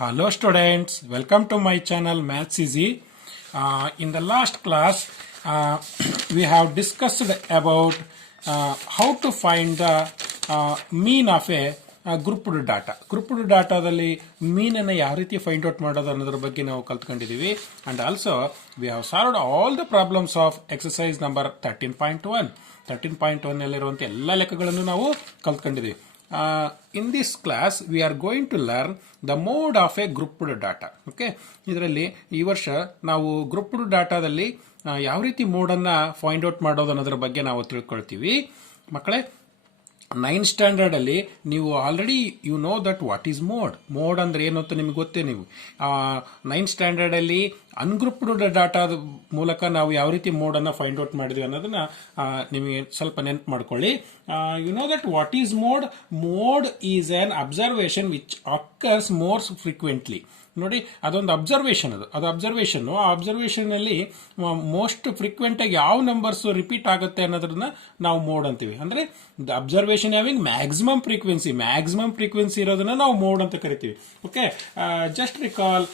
Hello students, welcome to my channel Maths Easy. In the last class, we have discussed about how to find the mean of a grouped data. Grouped data ದಲ್ಲಿ mean ಅನ್ನು ಯಾವ ರೀತಿ find out ಮಾಡೋದು ಅನ್ನೋದ್ರ ಬಗ್ಗೆ ನಾವು ಕಲ್ತ್ಕೊಂಡಿದ್ದೀವಿ. And also we have solved all the problems of exercise number 13.1. 13.1 ನಲ್ಲಿರುವಂತಹ ಎಲ್ಲ ಲೆಕ್ಕಗಳನ್ನು ನಾವು ಕಲ್ತ್ಕೊಂಡಿದ್ದೀವಿ. In this class we are going to learn the mode of a grouped data. Okay, ಇದರಲ್ಲಿ ಈ ವರ್ಷ ನಾವು grouped ಡಾಟಾದಲ್ಲಿ ಯಾವ ರೀತಿ ಮೋಡ್ ಅನ್ನ ಫೈಂಡ್ ಔಟ್ ಮಾಡೋದು ಅನ್ನೋದ್ರ ಬಗ್ಗೆ ನಾವು ತಿಳ್ಕೊಳ್ತೀವಿ. ಮಕ್ಕಳೇ, 9th ಸ್ಟ್ಯಾಂಡರ್ಡ್ ಅಲ್ಲಿ ನೀವು already you know that what is mode ಅಂದ್ರೆ ಏನು ಅಂತ ನಿಮ್ಗೆ ಗೊತ್ತೇ. ನೀವು 9th ಸ್ಟ್ಯಾಂಡರ್ಡ್ ಅಲ್ಲಿ ಅನ್ಗ್ರೂಪ್ಡ್ ಡಾಟಾದ ಮೂಲಕ ನಾವು ಯಾವ ರೀತಿ ಮೋಡ್ ಅನ್ನ ಫೈಂಡ್ ಔಟ್ ಮಾಡಿದ್ವಿ ಅನ್ನೋದನ್ನ ನಿಮಗೆ ಸ್ವಲ್ಪ ನೆನಪು ಮಾಡ್ಕೊಳ್ಳಿ. You know that what is mode is on observation which occurs more frequently. ನೋಡಿ, ಅದೊಂದು ಅಬ್ಸರ್ವೇಷನ್. ಅದು ಅಬ್ಸರ್ವೇಷನ್. ಆ ಅಬ್ಸರ್ವೇಷನ್ ಅಲ್ಲಿ ಮೋಸ್ಟ್ ಫ್ರೀಕ್ವೆಂಟ್ ಆಗಿ ಯಾವ ನಂಬರ್ಸ್ ರಿಪೀಟ್ ಆಗುತ್ತೆ ಅನ್ನೋದನ್ನ ನಾವು ಮೋಡ್ ಅಂತೀವಿ. ಅಂದ್ರೆ the observation having maximum frequency ಇರೋದನ್ನ ನಾವು ಮೋಡ್ ಅಂತ ಕರಿತೀವಿ. Okay, just recall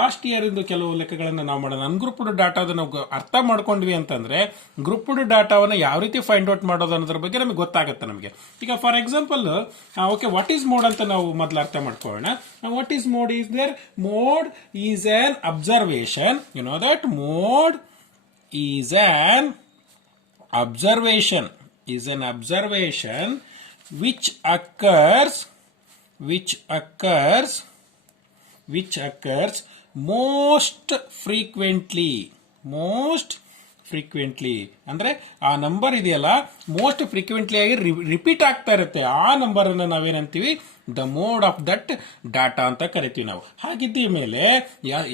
last year ಇಂದು ಕೆಲವು ಲೆಕ್ಕಗಳನ್ನ ನಾವು ಮಾಡೋಣ. ಅನ್ಗ್ರೂಪ್ಡ್ ಡಾಟಾದ ನಾವು ಅರ್ಥ ಮಾಡ್ಕೊಂಡ್ವಿ ಅಂತಂದ್ರೆ ಗ್ರೂಪ್ಡ್ ಡಾಟಾವನ್ನ ಯಾವ ರೀತಿ ಫೈಂಡ್ ಔಟ್ ಮಾಡೋದು ಅನ್ನೋದ್ರ ಬಗ್ಗೆ ನಮಗೆ ಗೊತ್ತಾಗುತ್ತೆ ನಮಗೆ. ಈಗ for example, okay, what is mode ಅಂತ ನಾವು ಮೊದಲು ಅರ್ಥ ಮಾಡ್ಕೊಳ್ಳೋಣ. What is mode is there? Mode is an observation. You know that mode is an observation. Which occurs most frequently. ಅಂದ್ರೆ ಆ ನಂಬರ್ ಇದೆಯಲ್ಲ, ಮೋಸ್ಟ್ ಫ್ರೀಕ್ವೆಂಟ್ಲಿ ಆಗಿ ರಿಪೀಟ್ ಆಗ್ತಾ ಇರುತ್ತೆ. ಆ ನಂಬರ್ ಅನ್ನು ನಾವೇನಂತೀವಿ? The mode of that data ಅಂತ ಕರಿತೀವಿ ನಾವು. ಹಾಗಿದ್ದ ಮೇಲೆ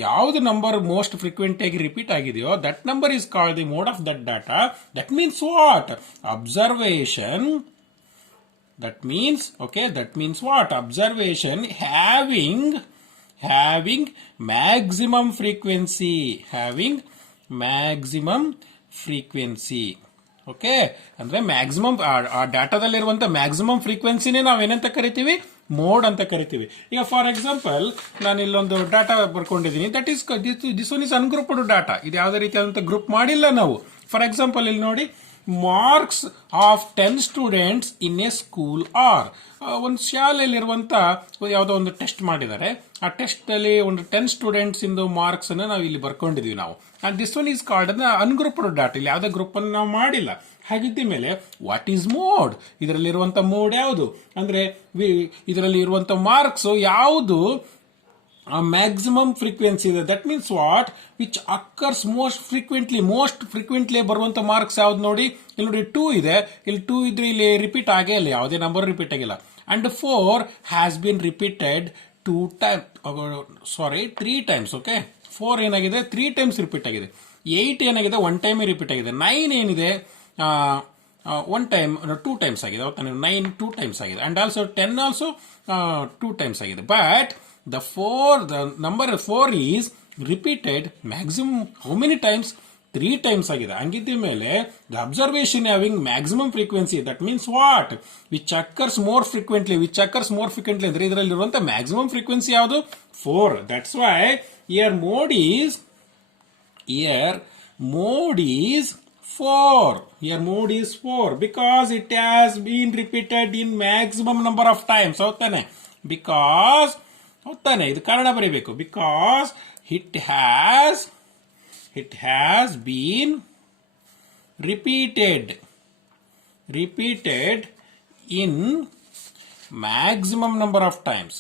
ಯಾವ್ದು ನಂಬರ್ ಮೋಸ್ಟ್ ಫ್ರೀಕ್ವೆಂಟ್ ಆಗಿ ರಿಪೀಟ್ ಆಗಿದೆಯೋ that number is called the mode of that data. That means what? Observation. That means what? Observation having maximum frequency. Okay, ಅಂದ್ರೆ ಮ್ಯಾಕ್ಸಿಮಮ್ ಆ ಡಾಟಾದಲ್ಲಿರುವಂತ ಮ್ಯಾಕ್ಸಿಮಮ್ ಫ್ರೀಕ್ವೆನ್ಸಿನೇ ನಾವೇನಂತ ಕರಿತೀವಿ? ಮೋಡ್ ಅಂತ ಕರಿತೀವಿ. ಈಗ ಫಾರ್ ಎಕ್ಸಾಂಪಲ್, ನಾನು ಇಲ್ಲೊಂದು ಡಾಟಾ ಬರ್ಕೊಂಡಿದ್ದೀನಿ. That is this one is ungrouped data. ಇದು ಯಾವುದೇ ರೀತಿಯಾದಂತ ಗ್ರೂಪ್ ಮಾಡಿಲ್ಲ ನಾವು. ಫಾರ್ ಎಕ್ಸಾಂಪಲ್, ಇಲ್ಲಿ ನೋಡಿ, marks of 10 students in a school are. ಒಂದು ಶಾಲೆಯಲ್ಲಿರುವಂತ ಯಾವುದೋ ಒಂದು ಟೆಸ್ಟ್ ಮಾಡಿದ್ದಾರೆ. ಆ ಟೆಸ್ಟ್ ಅಲ್ಲಿ ಒಂದು 10 ಸ್ಟೂಡೆಂಟ್ಸ್ ಇಂದು ಮಾರ್ಕ್ಸ್ ಅನ್ನ ನಾವು ಇಲ್ಲಿ ಬರ್ಕೊಂಡಿದೀವಿ ನಾವು. And this one is called ungrouped data. ಇಲ್ಲಿ ಯಾವುದೇ ಗ್ರೂಪ್ ಅನ್ನು ನಾವು ಮಾಡಿಲ್ಲ. ಹಾಗಿದ್ದ ಮೇಲೆ ವಾಟ್ ಈಸ್ ಮೋಡ್? ಇದರಲ್ಲಿರುವಂತ ಮೋಡ್ ಯಾವುದು ಅಂದ್ರೆ ಇದರಲ್ಲಿ ಇರುವಂತ ಮಾರ್ಕ್ಸ್ ಯಾವುದು ಮ್ಯಾಕ್ಸಿಮಮ್ ಫ್ರೀಕ್ವೆನ್ಸಿ ಇದೆ. That means what? Which occurs most frequently ಬರುವಂತ ಮಾರ್ಕ್ಸ್ ಯಾವ್ದು? ನೋಡಿ, ಇಲ್ಲಿ ನೋಡಿ 2 ಇದೆ. ಇಲ್ಲಿ 2 ಇದ್ರೆ ಇಲ್ಲಿ ರಿಪೀಟ್ ಆಗೇ ಇಲ್ಲ, ಯಾವುದೇ ನಂಬರ್ ರಿಪೀಟ್ ಆಗಿಲ್ಲ. And 4 has been repeated 3 times. Okay, 4 ಏನಾಗಿದೆ? 3 ಟೈಮ್ಸ್ ರಿಪೀಟ್ ಆಗಿದೆ. 8 ಏನಾಗಿದೆ? 1 ಟೈಮ್ ರಿಪೀಟ್ ಆಗಿದೆ. 9 ಏನಿದೆ? 2 ಟೈಮ್ಸ್ ಆಗಿದೆ. 9 2 ಟೈಮ್ಸ್ ಆಗಿದೆ. ಅಂಡ್ ಆಲ್ಸೋ 10 ಆಲ್ಸೋ 2 ಟೈಮ್ಸ್ ಆಗಿದೆ. But the number 4 is repeated maximum how many times? 3 times ಆಗಿದೆ. ಹಂಗಿದ್ದ ಮೇಲೆ the observation having maximum frequency, that means what? which occurs more frequently ಅಂದ್ರೆ ಇದರಲ್ಲಿರುವಂತ ಮ್ಯಾಕ್ಸಿಮಮ್ ಫ್ರೀಕ್ವೆನ್ಸಿ ಯಾವುದು? 4. that's why here mode is 4 because it has been repeated in maximum number of times. ಹೌದಾನೆ? ಇದು ಕಾರಣ ಬರೀಬೇಕು. Because it has been repeated in maximum number of times.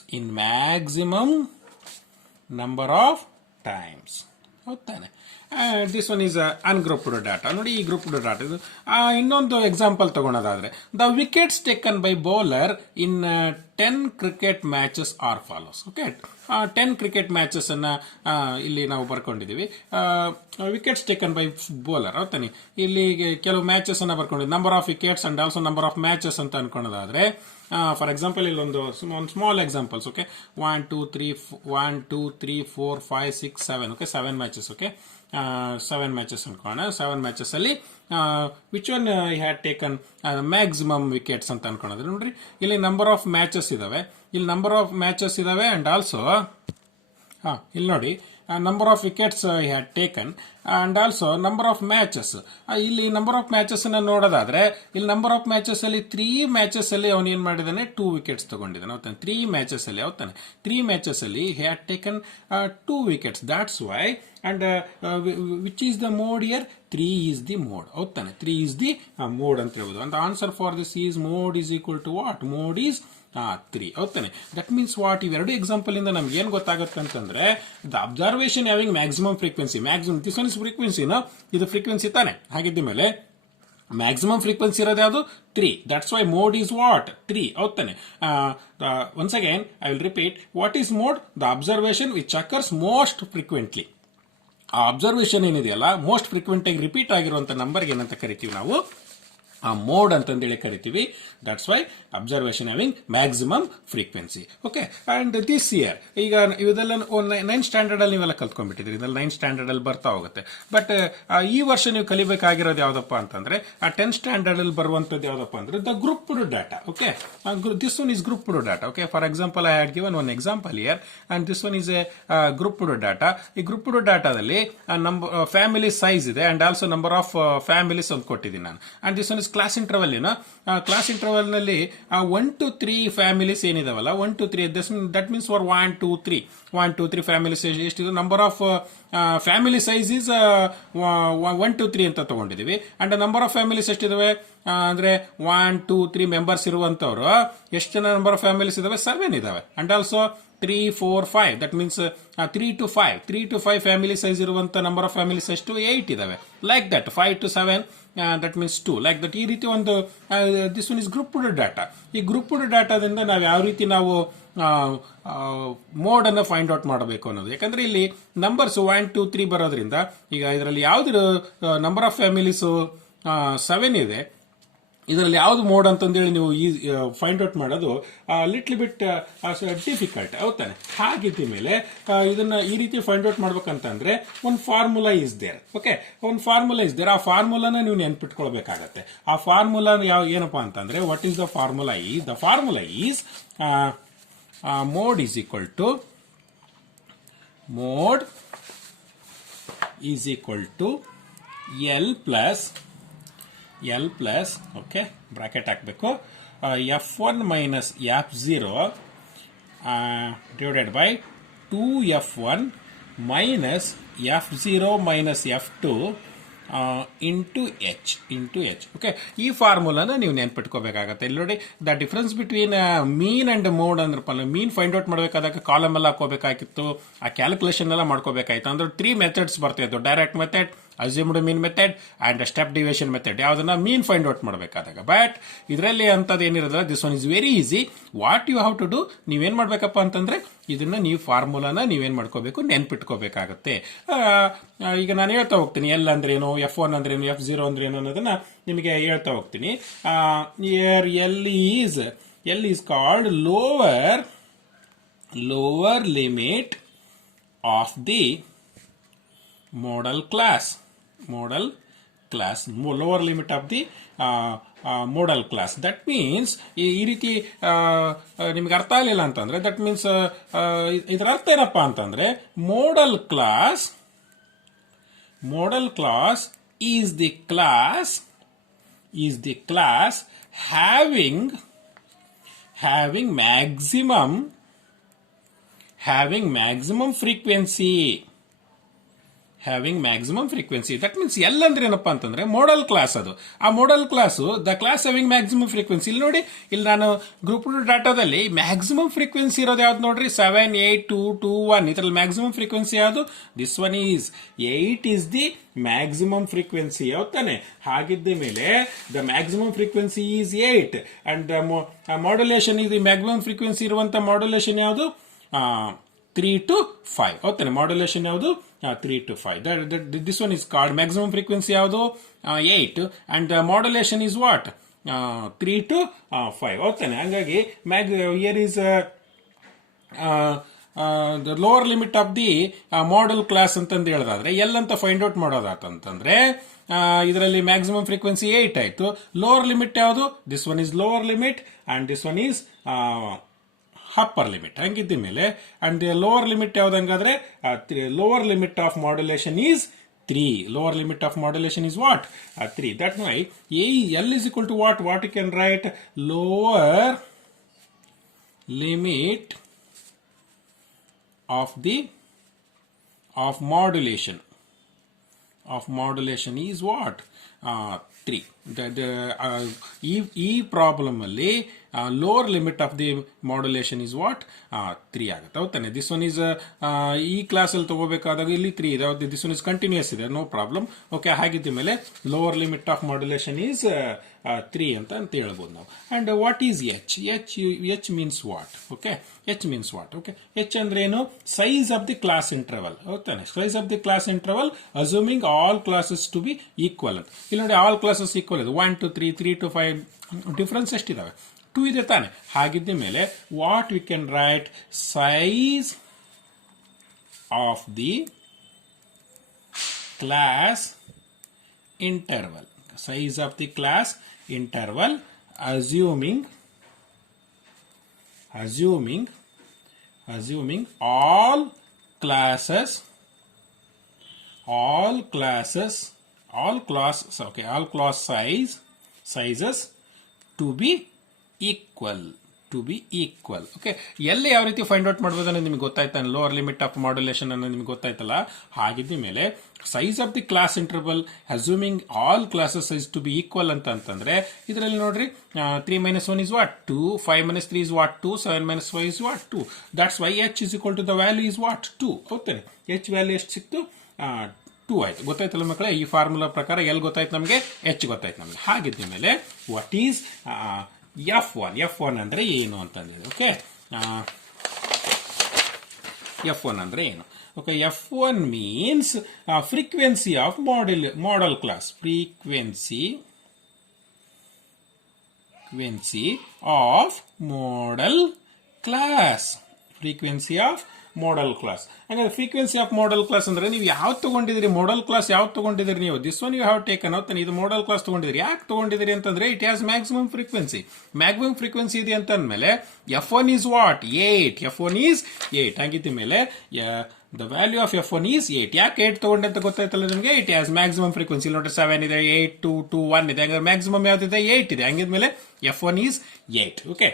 ಹೌದಾನೆ? This one is ungrouped data. ನೋಡಿ, ಈ grouped data. ಇದು ಇನ್ನೊಂದು example ತಗೊಳೋದಾದ್ರೆ, the wickets taken by bowler in 10 cricket matches are follows. Okay, 10 cricket matches ಅನ್ನ ಇಲ್ಲಿ ನಾವು ಬರ್ಕೊಂಡಿದೀವಿ. Wickets taken by bowler. ಹೌದಾನೆ? ಇಲ್ಲಿ ಕೆಲವು ಮ್ಯಾಚಸ್ ಅನ್ನ ಬರ್ಕೊಂಡಿದ್ವಿ. Number of wickets and also number of matches ಅಂತ ಅನ್ಕೊಳ್ಳೋದಾದ್ರೆ, ಫಾರ್ ಎಕ್ಸಾಂಪಲ್ ಇಲ್ಲೊಂದು small examples. Okay, 1 2 3 4 5 6 7. Okay, 7 matches. Okay, 7 matches ಅನ್ಕೋಣ. 7 ಮ್ಯಾಚಸ್ ಅಲ್ಲಿ which one had taken maximum wickets ಅಂತ ಅನ್ಕೊಳ್ಳೋದ್ರೆ, ನೋಡ್ರಿ, ಇಲ್ಲಿ ನಂಬರ್ ಆಫ್ ಮ್ಯಾಚಸ್ ಇದಾವೆ. ಅಂಡ್ ಆಲ್ಸೋ ಇಲ್ಲಿ ನೋಡಿ number of wickets had taken and also number of matches. ಇಲ್ಲಿ ನಂಬರ್ ಆಫ್ ಮ್ಯಾಚಸ್ ನೋಡೋದಾದ್ರೆ ಇಲ್ಲಿ ನಂಬರ್ ಆಫ್ ಮ್ಯಾಚಸ್ ಅಲ್ಲಿ 3 ಮ್ಯಾಚಸ್ ಅಲ್ಲಿ ಅವನು ಏನ್ ಮಾಡಿದಾನೆ 2 ವಿಕೆಟ್ಸ್ ತಗೊಂಡಿದ್ದಾನೆ. ಹೌದಾನೆ 3 ಮ್ಯಾಚಸ್ ಅಲ್ಲಿ ಹೌದಾನೆ 3 ಮ್ಯಾಚಸ್ ಅಲ್ಲಿ had taken 2 wickets. That's why and which is the mode here 3 is the mode. ಹೌದಾನೆ 3 ಈಸ್ ದಿ ಮೋಡ್ ಅಂತ ಹೇಳ್ಬೋದು. And answer for this is mode is equal to what? Mode is 3. ಹೌದಾನೆ. That means what? ಇವೆರಡು example ಇಂದ ನಮ್ಗೆ ಏನ್ ಗೊತ್ತಾಗುತ್ತೆ ಅಂತಂದ್ರೆ the observation having maximum frequency. Maximum this one is ಫ್ರೀಕ್ವೆನ್ಸಿನ, ಇದು ಫ್ರೀಕ್ವೆನ್ಸಿ ತಾನೆ. ಹಾಗಿದ್ದ ಮೇಲೆ ಮ್ಯಾಕ್ಸಿಮಮ್ ಫ್ರೀಕ್ವೆನ್ಸಿ ಇರೋದು ಯಾವುದು? 3. That's why mode is what? 3. ಹೌದಾನೆ. Once again I will repeat. What is mode? The observation which occurs most frequently. ಆ observation ಏನಿದೆಯಲ್ಲ most frequent ಆಗಿ ರಿಪೀಟ್ ಆಗಿರುವಂತ ನಂಬರ್ಗೆ ಏನಂತ ಕರಿತೀವಿ ನಾವು? ಮೋಡ್ ಅಂತಂದೇಳಿ ಕರಿತೀವಿ. That's why observation having maximum frequency. Okay. And this year ಈಗ ಇದೆಲ್ಲ 9th ಸ್ಟ್ಯಾಂಡರ್ಡ್ ಅಲ್ಲಿ ನೀವೆಲ್ಲ ಕಲ್ತ್ಕೊಂಡ್ಬಿಟ್ಟಿದ್ರಿ. ಇದೆಲ್ಲ 9th ಸ್ಟ್ಯಾಂಡರ್ಡ್ ಅಲ್ಲಿ ಬರ್ತಾ ಹೋಗುತ್ತೆ. ಬಟ್ ಈ ವರ್ಷ ನೀವು ಕಲಿಬೇಕಾಗಿರೋದು ಯಾವ್ದಪ್ಪ ಅಂತಂದ್ರೆ 10th ಸ್ಟ್ಯಾಂಡರ್ಡ್ ಅಲ್ಲಿ ಬರುವಂತದ್ದು ಯಾವ್ದಪ್ಪ ಅಂದ್ರೆ the grouped data. Okay. This one is grouped data. Okay. For example I had given one example here and this one is a grouped data. ಈ ಗ್ರೂಪ್ಡ್ ಡಾಟಾದಲ್ಲಿ ಫ್ಯಾಮಿಲಿ ಸೈಜ್ ಇದೆ and also number of families ಅಂತ ಕೊಟ್ಟಿದ್ದೀನಿ ನಾನು. And this one is class interval. Class interval ನಲ್ಲಿ 1 to 3 families ಏನಿದಾವಲ್ಲ 1 to 3 that means for 1 2 3 families ಎಷ್ಟಿದೆ? Number of family size is 1 to 3 ಅಂತ ತಗೊಂಡಿದೀವಿ. ಅಂಡ್ ನಂಬರ್ ಆಫ್ ಫ್ಯಾಮಿಲೀಸ್ ಎಷ್ಟಿದಾವೆ ಅಂದ್ರೆ 1 2 3 members ಇರುವಂತವ್ರು ಎಷ್ಟು ಜನ ನಂಬರ್ ಆಫ್ ಫ್ಯಾಮಿಲೀಸ್ ಇದಾವೆ? 7 ಇದಾವೆ. And also 3 4 5 that means 3 to 5 family size ಇರುವಂತ ನಂಬರ್ ಆಫ್ ಫ್ಯಾಮಿಲೀಸ್ ಎಷ್ಟು? 8 ಇದಾವೆ. Like that 5 to 7 that means 2 like that. ಈ ರೀತಿ ಒಂದು this one is grouped data. ಈ ಗ್ರೂಪ್ಡ್ ಡಾಟಾದಿಂದ ನಾವು ಯಾವ ರೀತಿ ನಾವು ಮೋಡ್ ಅನ್ನು ಫೈಂಡ್ ಔಟ್ ಮಾಡಬೇಕು ಅನ್ನೋದು. ಯಾಕಂದ್ರೆ ಇಲ್ಲಿ ನಂಬರ್ಸ್ 1 2 3 ಬರೋದ್ರಿಂದ ಈಗ ಇದರಲ್ಲಿ ಯಾವ್ದು ನಂಬರ್ ಆಫ್ ಫ್ಯಾಮಿಲೀಸ್ 7 ಇದೆ, ಇದರಲ್ಲಿ ಯಾವ್ದು ಮೋಡ್ ಅಂತಂದೇಳಿ ನೀವು ಫೈಂಡ್ ಔಟ್ ಮಾಡೋದು ಲಿಟ್ಲ್ ಬಿಟ್ ಡಿಫಿಕಲ್ಟ್. ಹೌದಾನೆ. ಹಾಗಿದ್ದ ಮೇಲೆ ಇದನ್ನ ಈ ರೀತಿ ಫೈಂಡ್ ಔಟ್ ಮಾಡ್ಬೇಕಂತಂದ್ರೆ ಒಂದು ಫಾರ್ಮುಲಾ ಇಸ್ ದೇರ್. ಓಕೆ. ಒಂದು ಫಾರ್ಮುಲಾ ಇಸ್ ದೇರ್. ಆ ಫಾರ್ಮುಲಾನ ನೀವು ನೆನ್ಪಿಟ್ಕೊಳ್ಬೇಕಾಗತ್ತೆ. ಆ ಫಾರ್ಮುಲಾ ಏನಪ್ಪಾ ಅಂತಂದ್ರೆ what is the formula? The formula is mode is equal to L plus okay bracket ಹಾಕಬೇಕು f1 minus f0 divided by 2f1 minus f0 minus f2 into H. Okay. ಈ ಫಾರ್ಮುಲಾನ ನೀವು ನೆನ್ಪಿಟ್ಕೋಬೇಕಾಗತ್ತೆ. ಇಲ್ಲಿ ನೋಡಿ the difference between mean and mode ಅಂದ್ರಪ್ಪ. Mean find out ಮಾಡಬೇಕಾದಾಗ column ಎಲ್ಲ ಹಾಕೋಬೇಕಾಗಿತ್ತು, ಆ ಕ್ಯಾಲ್ಕುಲೇಷನ್ ಎಲ್ಲ ಮಾಡ್ಕೋಬೇಕಾಯ್ತು. ಅಂದ್ರೆ 3 ಮೆಥಡ್ಸ್ ಬರ್ತಾಯಿತ್ತು: direct method, assumed mean method and step deviation method. ಯಾವ್ದನ್ನ ಮೀನ್ ಫೈಂಡ್ ಔಟ್ ಮಾಡಬೇಕಾದಾಗ. ಬಟ್ ಇದರಲ್ಲಿ ಅಂತದ್ದು ಏನಿರೋದಿಲ್ಲ. This one is very easy. What you have to do? ನೀವೇನ್ ಮಾಡ್ಬೇಕಪ್ಪ ಅಂತಂದ್ರೆ ಇದನ್ನ ನೀವು ಫಾರ್ಮುಲಾನ ನೀವೇನ್ ಮಾಡ್ಕೋಬೇಕು? ನೆನ್ಪಿಟ್ಕೋಬೇಕಾಗತ್ತೆ. ಈಗ ನಾನು ಹೇಳ್ತಾ ಹೋಗ್ತೀನಿ ಎಲ್ ಅಂದ್ರೇನು, f1 ಅಂದ್ರೇನು, f0 ಅಂದ್ರೇನು ಅನ್ನೋದನ್ನ ನಿಮಗೆ ಹೇಳ್ತಾ ಹೋಗ್ತೀನಿ. L is called lower limit of the model class. Lower limit of the model class. That means ಈ ರೀತಿ ನಿಮ್ಗೆ ಅರ್ಥ ಆಗಲಿಲ್ಲ ಅಂತಂದ್ರೆ ದಟ್ ಮೀನ್ಸ್ ಇದರ ಅರ್ಥ ಏನಪ್ಪಾ ಅಂತಂದ್ರೆ model class is the class having maximum frequency. That means L ಅಂದ್ರೆ ಏನಪ್ಪಾ ಅಂತಂದ್ರೆ ಮೋಡಲ್ ಕ್ಲಾಸ್. ಅದು ಆ modal class the class having maximum frequency. ಇಲ್ಲಿ ನೋಡಿ, ಇಲ್ಲಿ ನಾನು ಗ್ರೂಪ್ ಡಾಟಾದಲ್ಲಿ ಮ್ಯಾಕ್ಸಿಮಮ್ ಫ್ರೀಕ್ವೆನ್ಸಿ ಇರೋದು ಯಾವ್ದು ನೋಡ್ರಿ? 7 8 2 2 1. ಇದರಲ್ಲಿ ಮ್ಯಾಕ್ಸಿಮಮ್ ಫ್ರೀಕ್ವೆನ್ಸಿ ಯಾವುದು? This one is 8 is the maximum frequency. ಯಾವತ್ತಾನೆ? ಹಾಗಿದ್ದ ಮೇಲೆ the maximum frequency is 8 and modulation ಇದು ಮ್ಯಾಕ್ಸಿಮಮ್ ಫ್ರೀಕ್ವೆನ್ಸಿ ಇರುವಂತ ಮಾಡ್ಯುಲೇಷನ್ ಯಾವುದು? 3 to 5. ಹೌದಾನೆ. ಮಾಡ್ಯುಲೇಷನ್ ಯಾವುದು? 3 to 5. This one is called maximum frequency ಯಾವುದು? 8 and modulation is what? 3 to 5. ಹೌದಾನೆ. ಹಂಗಾಗಿ here is the lower limit of the model class ಅಂತಂದು ಹೇಳೋದಾದ್ರೆ L ಅಂತ find out ಮಾಡೋದಾತಂತಂದ್ರೆ ಇದರಲ್ಲಿ ಮ್ಯಾಕ್ಸಿಮಮ್ ಫ್ರೀಕ್ವೆನ್ಸಿ 8 ಆಯ್ತು. ಲೋವರ್ ಲಿಮಿಟ್ ಯಾವುದು? This one is lower limit and this one is upper limit ಹಂಗಿದ್ದ ಮೇಲೆ and lower limit ಯಾವ್ದಂಗಾದ್ರೆ lower limit of modulation is 3. Lower limit of modulation is what? 3. That's why L is equal to what? What you can write? Lower limit of modulation is what? 3. ಈ problem ಅಲ್ಲಿ lower limit of the modulation is what 3 ಆಗುತ್ತೆ. ಹೌದಾನೆ? This one is ಈ class ಅಲ್ಲಿ ತಗೋಬೇಕಾದಾಗ ಇಲ್ಲಿ 3 ಇದೆ. This one is continuous ಇದೆ, ನೋ ಪ್ರಾಬ್ಲಮ್. ಓಕೆ, ಹಾಗಿದ್ದ ಮೇಲೆ lower limit of modulation is 3 ಅಂತ ಹೇಳ್ಬೋದು ನಾವು. And what is H means what? Okay, H means what? Okay, H ಅಂದ್ರೆ ಏನು? Size of the class interval. ಹೌದಾನೆ? Size of the class interval assuming all classes to be equal ಅಂತ. ಇಲ್ಲಿ ನೋಡಿ, all classes equal ಇದೆ. 1 to 3, 3 to 5 difference ಎಷ್ಟಿದಾವೆ? 2 ಇದೆ ತಾನೆ. ಹಾಗಿದ್ದ ಮೇಲೆ what we can write? Size of the class interval. Size of the class interval assuming all class sizes to be equal. Okay, ಎಲ್ಲಿ ಯಾವ ರೀತಿ ಫೈಂಡ್ ಔಟ್ ಮಾಡ್ಬೋದು ಅನ್ನೋದು ನಿಮಗೆ ಗೊತ್ತಾಯ್ತಾ? ಲೋವರ್ ಲಿಮಿಟ್ ಆಫ್ ಮಾಡ್ಯುಲೇಷನ್ ಅನ್ನೋದು ನಿಮಗೆ ಗೊತ್ತಾಯ್ತಲ್ಲ. ಹಾಗಿದ್ದ ಮೇಲೆ size of the class interval assuming all classes size to be equal ಅಂತಂದ್ರೆ ಇದರಲ್ಲಿ ನೋಡ್ರಿ, 3 - 1 is what? 2. 5 - 3 is what? 2. 7 - 5 is what? 2. That's why h is equal to the value is what? 2. ಹೌದಾನೆ? h value ಎಷ್ಟು ಸಿಕ್ತು? 2 ಆಯ್ತು. ಗೊತ್ತಾಯ್ತಲ್ಲ ಮಕ್ಕಳೇ? ಈ ಫಾರ್ಮುಲಾ ಪ್ರಕಾರ ಎಲ್ ಗೊತ್ತಾಯ್ತು ನಮಗೆ, ಎಚ್ ಗೊತ್ತಾಯ್ತು ನಮಗೆ. ಹಾಗಿದ್ದ ಮೇಲೆ ವಾಟ್ ಈಸ್ F1 ಅಂದ್ರೆ ಏನು ಅಂತಂದ್ರೆ, ಓಕೆ, F1 ಅಂದ್ರೆ ಏನು? Okay, F1 means frequency of modal class. Frequency of modal class. ಹಂಗಾದ್ರೆ ಫ್ರೀಕ್ವೆನ್ಸಿ ಆಫ್ ಮಾಡೆಲ್ ಕ್ಲಾಸ್ ಅಂದ್ರೆ ನೀವು ಯಾವ್ದು ತಗೊಂಡಿದ್ರಿ? ಮಾಡೆಲ್ ಕ್ಲಾಸ್ ಯಾವ್ದು ತಗೊಂಡಿದ್ರಿ ನೀವು? This one you have taken out. ಇದು ಮಾಡೆಲ್ ಕ್ಲಾಸ್ ತಗೊಂಡಿದ್ರಿ. ಯಾಕೆ ತಗೊಂಡಿದ್ರಿ ಅಂತಂದ್ರೆ ಇಟ್ ಹ್ಯಾಸ್ ಮ್ಯಾಕ್ಸಿಮಮ್ ಫ್ರೀಕ್ವೆನ್ಸಿ ಇದೆ ಅಂತ ಅಂದ್ಮೇಲೆ F1 is what? 8. F1 is 8. ಹಾಗಿದ್ದ ಮೇಲೆ the value of F1 is 8. ಯಾಕೆ 8 ತಗೊಂಡೆ ಅಂತ ಗೊತ್ತಾಯ್ತಲ್ಲ ನಿಮಗೆ? It has maximum frequency. ನೋಡ್ರಿ, 7 ಇದೆ, 8, 2, 2, 1 ಇದೆ. ಹಂಗಾದ್ರೆ ಮ್ಯಾಕ್ಸಿಮಮ್ ಯಾವ್ದಿದೆ? 8 ಇದೆ. ಹಂಗಿದ್ಮೇಲೆ F1 is 8. Okay,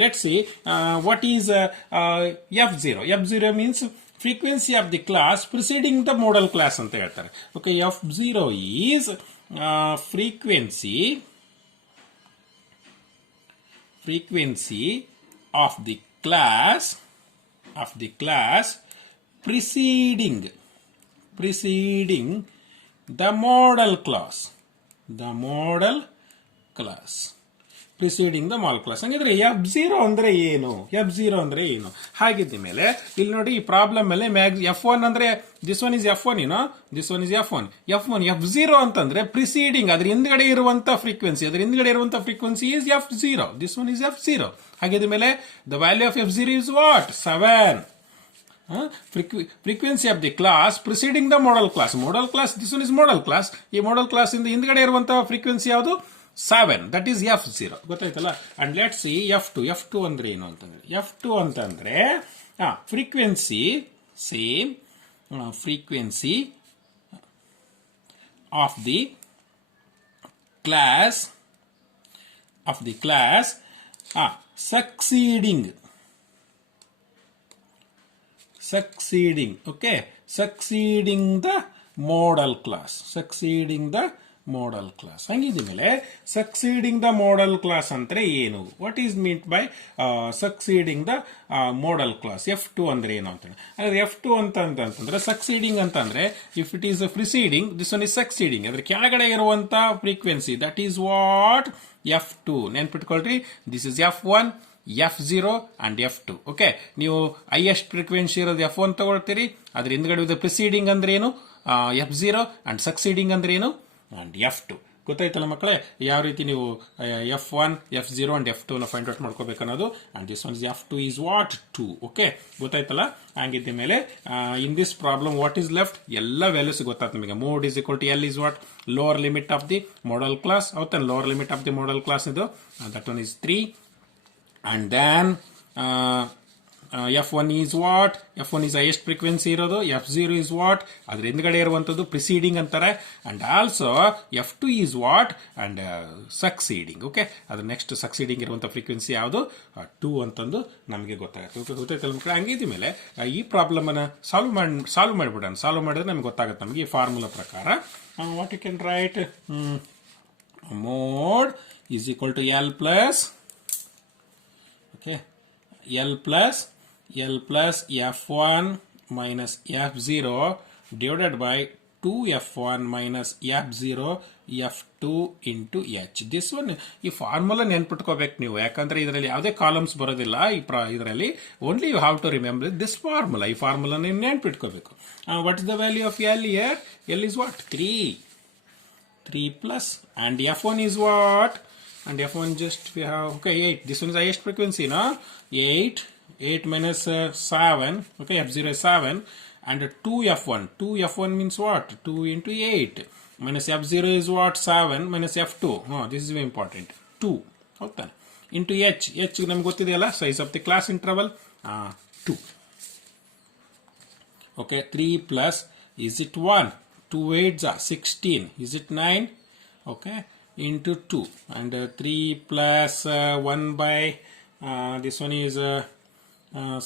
let's see what is F0. F0 means frequency of the class preceding the model class ಅಂತ ಹೇಳ್ತಾರೆ. Okay, F0 is frequency of the class preceding the model class. Preceding the mall class. ಹಂಗಿದ್ರೆ F0 ಅಂದ್ರೆ ಏನು? ಹಾಗಿದ್ದ ಮೇಲೆ ಇಲ್ಲಿ ನೋಡಿ, ಈ problem ಮೇಲೆ F1 ಅಂದ್ರೆ this one is F1, this one is F1. F0 ಅಂತಂದ್ರೆ ಪ್ರಿಸೀಡಿಂಗ್, ಅದ್ರ ಹಿಂದ್ಗಡೆ ಇರುವಂತ frequency is F0. This one is F0. ಹಾಗಿದ್ದ ಮೇಲೆ the value of F0 is what? 7. Frequency of the class preceding the model class. This one is model class. ಈ model class ಇಂದ ಹಿಂದ್ಗಡೆ ಇರುವಂತಹ frequency ಯಾವುದು? 7. That is F0. ಗೊತ್ತಾಯ್ತಲ್ಲ? And let's see F2 ಅಂದ್ರೆ ಏನು ಅಂತಂದ್ರೆ, F2 ಅಂತಂದ್ರೆ frequency of the class succeeding, okay, succeeding the model class. ಹಂಗಿದ ಮೇಲೆ ಸಕ್ಸೀಡಿಂಗ್ ದ ಮಾಡೆಲ್ ಕ್ಲಾಸ್ ಅಂದ್ರೆ ಏನು? What is meant by succeeding the model class? F2 ಅಂದ್ರೆ ಏನು ಅಂತ? ಅಂದ್ರೆ F2 ಅಂತಂದ್ರೆ ಸಕ್ಸೀಡಿಂಗ್ ಅಂತಂದ್ರೆ if it is preceding, this one is succeeding. ಅದ್ರ ಕೆಳಗಡೆ ಇರುವಂತ frequency, that is what? F2. ನೆನ್ಪಿಟ್ಕೊಳ್ರಿ, this is F1, F0 and F2. Okay, ನೀವು ಹೈಯೆಸ್ಟ್ ಫ್ರೀಕ್ವೆನ್ಸಿ ಇರೋದು F1 ತಗೊಳ್ತೀರಿ. ಅದ್ರ ಹಿಂದ್ಗಡೆ ಪ್ರಿಸೀಡಿಂಗ್ ಅಂದ್ರೆ ಏನು? F0 ಅಂಡ್ ಸಕ್ಸೀಡಿಂಗ್ ಅಂದ್ರೆ ಏನು? And F2. ಗೊತ್ತಾಯ್ತಲ್ಲ ಮಕ್ಕಳೇ, ಯಾವ ರೀತಿ ನೀವು F1, F0 ಅಂಡ್ F2 ನ ಫೈಂಡ್ ಔಟ್ ಮಾಡ್ಕೋಬೇಕನ್ನೋದು. And this one F2 is what? 2. Okay, ಗೊತ್ತಾಯ್ತಲ್ಲ? ಹಂಗಿದ್ದ ಮೇಲೆ in this problem what is left? ಎಲ್ಲ ವ್ಯಾಲ್ಯೂಸ್ ಗೊತ್ತಾಯ್ತು ನಿಮಗೆ. Mode is equal to L is what? Lower limit of the model class. ಹೌದಾ? Lower limit of the model class ಇದು, that one is 3. And then F1 is what? F1 is highest frequency ಇರೋದು. F0 is what? ಅದ್ರ ಹಿಂದ್ಗಡೆ ಇರುವಂತದ್ದು preceding ಅಂತಾರೆ. And also F2 is what? And succeeding. Okay, ಅದ್ರ next succeeding ಇರುವಂತ frequency ಯಾವುದು? 2 ಅಂತಂದು ನಮಗೆ ಗೊತ್ತಾಗುತ್ತೆ. ಗೊತ್ತಾಯ್ತಲ್ಲ ಮಕ್ಕಳು? ಹಂಗಿದ ಮೇಲೆ ಈ ಪ್ರಾಬ್ಲಮ್ ಅನ್ನ ಸಾಲ್ವ್ ಮಾಡಿಬಿಡೋಣ. ಸಾಲ್ವ್ ಮಾಡಿದ್ರೆ ನಮ್ಗೆ ಗೊತ್ತಾಗುತ್ತೆ ನಮಗೆ ಈ ಫಾರ್ಮುಲಾ ಪ್ರಕಾರ. What you can write? Mode is equal to L plus, okay, L plus F1 minus F0 divided by 2F1 minus F0 F2 into H. This one, ಈ ಫಾರ್ಮುಲಾ ನೆನ್ಪಿಟ್ಕೋಬೇಕು ನೀವು, ಯಾಕಂದ್ರೆ ಇದರಲ್ಲಿ ಯಾವುದೇ ಕಾಲಮ್ಸ್ ಬರೋದಿಲ್ಲ ಇದರಲ್ಲಿ. Only you have to remember this formula. ಈ formula ನೀವು ನೆನ್ಪಿಟ್ಕೋಬೇಕು. What is the value of L here? L is what? 3 plus, and F1 is what? And F1 just we have, okay, 8. This one is highest frequency, no? 8 minus 7, okay, F0 is 7, and 2F1. 2F1 means what? 2 into 8 minus F0 is what? 7 minus F2. Oh, this is very important. 2, okay, into H. H ನಮಗೆ ಗೊತ್ತಿದೆಯಲ್ಲ, size of the class interval 2. Okay, 3 plus, is it 1? 2 8s are 16. Is it 9? Okay, into 2, and 3 plus 1 by this one is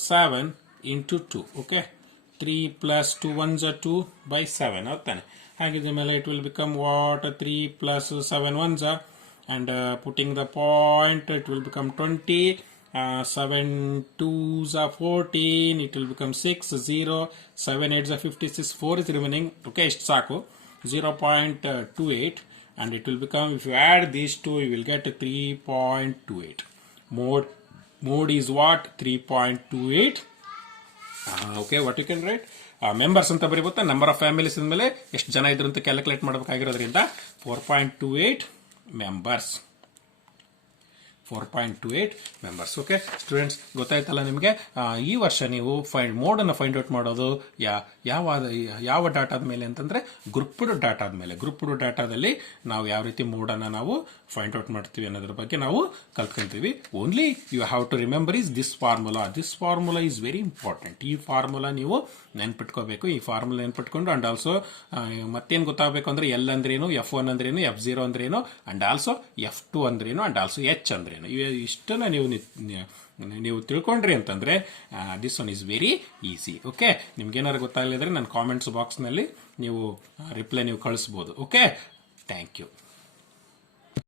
7 into 2. Okay, 3 plus 2 1s are 2 by 7. Okay, ಹಾಗಿದ್ರೆ ಮೇಲೆ it will become what? 3 plus 7 1s are, and putting the point, it will become 20. 7 2s are 14. It will become 6 0. 7 8s are 56. 4 is remaining. Okay, ಇಷ್ಟು ಸಾಕು. 0.28. And it will become, if you add these two, you will get 3.28. Mode is what? 3.28. Okay, what you can write? Members ಅಂತ ಬರೀಬಹುದು. Number of families ಮೇಲೆ ಎಷ್ಟು ಜನ ಇದ್ರು ಅಂತ calculate ಮಾಡಬೇಕಾಗಿರೋದ್ರಿಂದ 4.28 members. 4.28 members. Okay students, ಗೊತ್ತಾಯ್ತಲ್ಲ ನಿಮಗೆ? ಈ ವರ್ಷ ನೀವು ಮೋಡನ್ನು ಫೈಂಡ್ ಔಟ್ ಮಾಡೋದು ಯಾವ ಡಾಟಾದ ಮೇಲೆ ಅಂತಂದ್ರೆ ಗ್ರೂಪ್ಡ್ ಡಾಟಾದ ಮೇಲೆ. ಗ್ರೂಪ್ಡ್ ಡಾಟಾದಲ್ಲಿ ನಾವು ಯಾವ ರೀತಿ ಮೋಡನ್ನು ನಾವು ಫೈಂಡ್ ಔಟ್ ಮಾಡ್ತೀವಿ ಅನ್ನೋದ್ರ ಬಗ್ಗೆ ನಾವು ಕಲ್ತ್ಕೊಂತೀವಿ. Only you have to remember is this formula. This formula is very important. ಈ ಫಾರ್ಮುಲಾ ನೀವು ನೆನ್ಪಿಟ್ಕೋಬೇಕು. ಈ ಫಾರ್ಮುಲಾ ನೆನ್ಪಿಟ್ಕೊಂಡು ಅಂಡ್ ಆಲ್ಸೋ ಮತ್ತೇನು ಗೊತ್ತಾಗಬೇಕು ಅಂದ್ರೆ L ಅಂದ್ರೇನು, F1 ಅಂದ್ರೇನು, F0 ಅಂದ್ರೇನು, ಅಂಡ್ ಆಲ್ಸೋ F2 ಅಂದ್ರೇನು, ಅಂಡ್ ಆಲ್ಸೋ H ಅಂದ್ರೇನು. ಇಷ್ಟನ್ನ ನೀವು ತಿಳ್ಕೊಂಡ್ರಿ ಅಂತಂದ್ರೆ this one is very easy. Okay, ನಿಮ್ಗೇನಾದ್ರು ಗೊತ್ತಾಗಲಿದ್ರೆ ನನ್ನ ಕಾಮೆಂಟ್ಸ್ ಬಾಕ್ಸ್ನಲ್ಲಿ ನೀವು ರಿಪ್ಲೈ ನೀವು ಕಳಿಸ್ಬೋದು. Okay, thank you.